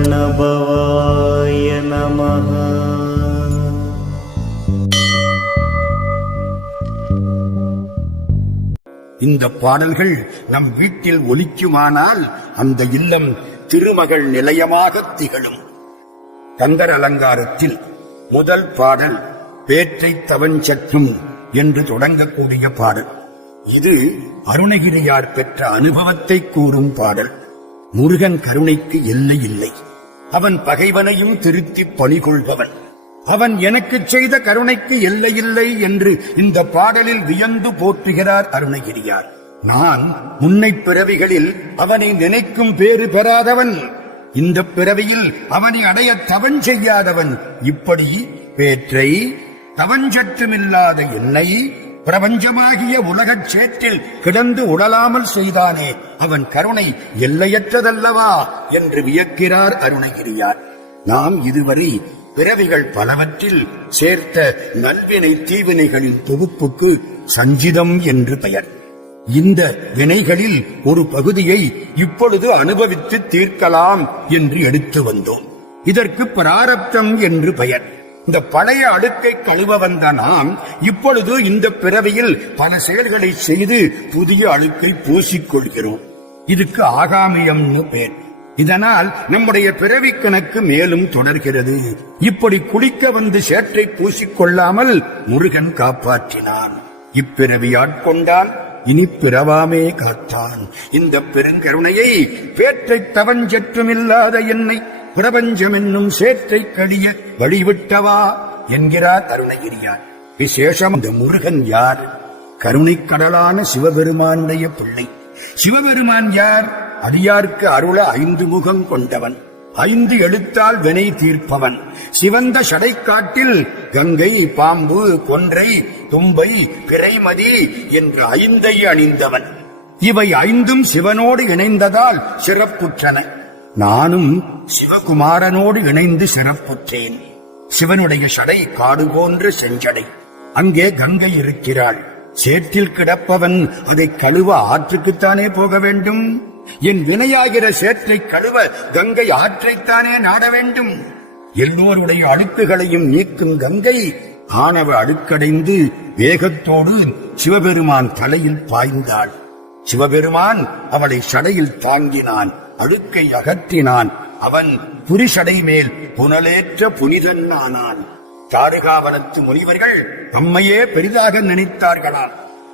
சரவணபவாய நமः இந்த பாடல்கள் நம் வீட்டில் ஒலிக்குமானால் அந்த இல்லம் திருமகள் நிலையமாக திகழும். கந்தர் அலங்காரத்தில் முதல் பாடல் பேற்றை தவஞ்சற்றும் என்று தொடங்கக்கூடிய பாடல். இது அருணகிரியார் பெற்ற அனுபவத்தை கூறும் பாடல். முருகன் கருணைக்கு எல்லை இல்லை. அவன் பகைவனையும் திருத்தி பணிகொள்பவன். அவன் எனக்கு செய்த கருணைக்கு எல்லையில்லை என்று இந்த பாடலில் வியந்து போற்றுகிறார் அருணகிரியார். நான் முன்னை பிறவிகளில் அவனை நினைக்கும் பேறு பெறாதவன். இந்த பிறவியில் அவனை அடைய தவன் செய்யாதவன். இப்படி பேற்றை தவஞ்சற்றுமில்லாத என்னை பிரபஞ்சமாகிய உலகச் சேற்றில் கிடந்து உடலாமல் செய்தானே அவன் கருணை எல்லையற்றதல்லவா என்று வியக்கிறார் அருணகிரியார். நாம் இதுவரை பிறவிகள் பலவற்றில் சேர்த்த நல்வினை தீவினைகளின் தொகுப்புக்கு சஞ்சிதம் என்று பெயர். இந்த வினைகளில் ஒரு பகுதியை இப்பொழுது அனுபவித்து தீர்க்கலாம் என்று எடுத்து வந்தோம். இதற்கு பிராரப்தம் என்று பெயர். இந்த பழைய அடுக்கை கழுவ வந்த நாம் இப்பொழுது இந்த பிறவியில் பல செயல்களை செய்து புதிய அழுக்கை பூசிக்கொள்கிறோம் இதுக்கு ஆகாமியம்னு பேர். இதனால் நம்முடைய பிறவி கணக்கு மேலும் தொடர்கிறது. இப்படி குளிக்க வந்து சேற்றை பூசிக்கொள்ளாமல் முருகன் காப்பாற்றினான். இப்பிறவி ஆட்கொண்டான் இனி பிறவாமே காத்தான். இந்த பெருங்கருணையை பேற்றை தவஞ்சற்றுமில்லாத என்னை பிரபஞ்சம் என்னும் சேற்றை கழிய வழிவிட்டவா என்கிறார் அருணகிரியார் விசேஷம் இந்த முருகன் யார்? கருணைக்கடலான சிவபெருமானுடைய பிள்ளை. சிவபெருமான் யார்? அடியார்க்கு அருள ஐந்து முகம் கொண்டவன். ஐந்து எழுத்தால் வினை தீர்ப்பவன். சிவந்த சடைக்காட்டில் கங்கை பாம்பு கொன்றை தும்பை பிறைமதி என்ற ஐந்தை அணிந்தவன். இவை ஐந்தும் சிவனோடு இணைந்ததால் சிறப்புற்றன. நானும் சிவகுமாரனோடு இணைந்து சிறப்புற்றேன். சிவனுடைய சடை காடு போன்ற செஞ்சடை. அங்கே கங்கை இருக்கிறாள். சேற்றில் கிடப்பவன் அதை கழுவ ஆற்றுக்குத்தானே போக வேண்டும்? என் வினையாகிற சேற்றை கழுவ கங்கை ஆற்றைத்தானே நாட வேண்டும்? எல்லோருடைய அழுக்குகளையும் நீக்கும் கங்கை ஆணவ அழுக்கடைந்து வேகத்தோடு சிவபெருமான் தலையில் பாய்ந்தாள். சிவபெருமான் அவளை சடையில் தாங்கினான் அழுக்கை அகற்றினான். அவன் புரிசடை மேல் புனலேற்ற புனிதன் ஆனான் தாருகாவனத்து முனிவர்கள் தம்மையே பெரிதாக நினைத்தார்களாம்.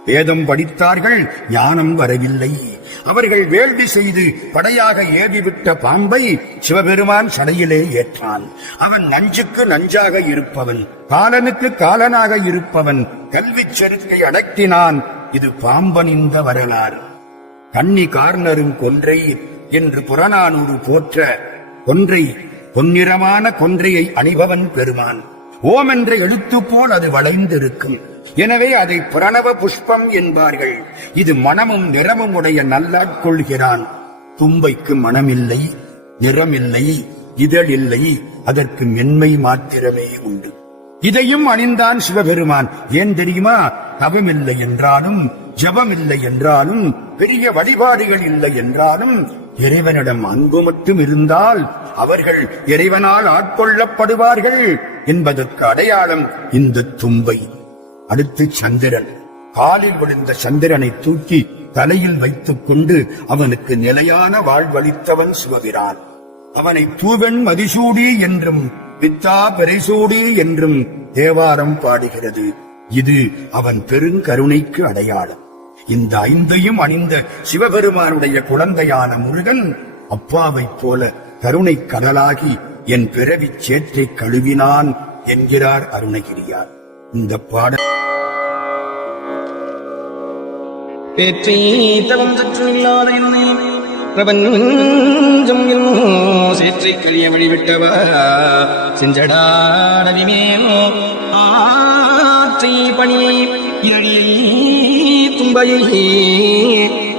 வேதம் படித்தார்கள் ஞானம் வரவில்லை. அவர்கள் வேள்வி செய்து படையாக ஏவிவிட்ட பாம்பை சிவபெருமான் சடையிலே ஏற்றான். அவன் நஞ்சுக்கு நஞ்சாக இருப்பவன் காலனுக்கு காலனாக இருப்பவன் கல்விச் செருக்கை அடக்கினான் இது பாம்பனிந்த வரலாறு. கண்ணி கார்னரும் கொன்றை என்று புறநானூறு போற்ற கொன்றை பொன்னிறமான கொன்றையை அணிபவன் பெருமான். ஓம் என்ற எழுத்து போல் அது வளைந்திருக்கும். எனவே அதை பிரணவ புஷ்பம் என்பார்கள். இது மனமும் நிறமும் உடைய நல்லாட்கொள்கிறான் தும்பைக்கு மனமில்லை நிறமில்லை இதழில்லை அதற்கு மென்மை மாத்திரமே உண்டு. இதையும் அணிந்தான் சிவபெருமான். ஏன் தெரியுமா? தவமில்லை என்றாலும் ஜபம் இல்லை என்றாலும் பெரிய வழிபாடுகள் இல்லை என்றாலும் இறைவனிடம் அன்பு மட்டும் இருந்தால் அவர்கள் இறைவனால் ஆட்கொள்ளப்படுவார்கள் என்பதற்கு அடையாளம் இந்த தும்பை. அடுத்து சந்திரன். காலில் விழுந்த சந்திரனை தூக்கி தலையில் வைத்துக் கொண்டு அவனுக்கு நிலையான வாழ்வளித்தவன் சிவபிரான். அவனை தூவெண் மதிசூடி என்றும் வித்தா பெரிசூடி என்றும் தேவாரம் பாடுகிறது. இது அவன் பெருங்கருணைக்கு அடையாளம். இந்த ஐந்தையும் அணிந்த சிவபெருமானுடைய குழந்தையான முருகன் அப்பாவைப் போல கருணை கடலாகி என் பிறவி சேற்றை கழுவினான் என்கிறார் அருணகிரியார். இந்த பாடல் பேற்றை தவம் சற்றுமில்லாத என்னை. பிரபஞ்சம் சேற்றை கழிய வழிவிட்டவா செஞ்சடாடவிமேனோ ஆற்றி பணி எழியை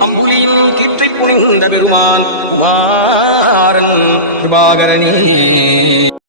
அம்புலியும் கிற்றி புனிந்த பெருமான் குமாரன் கிருபாகரனே.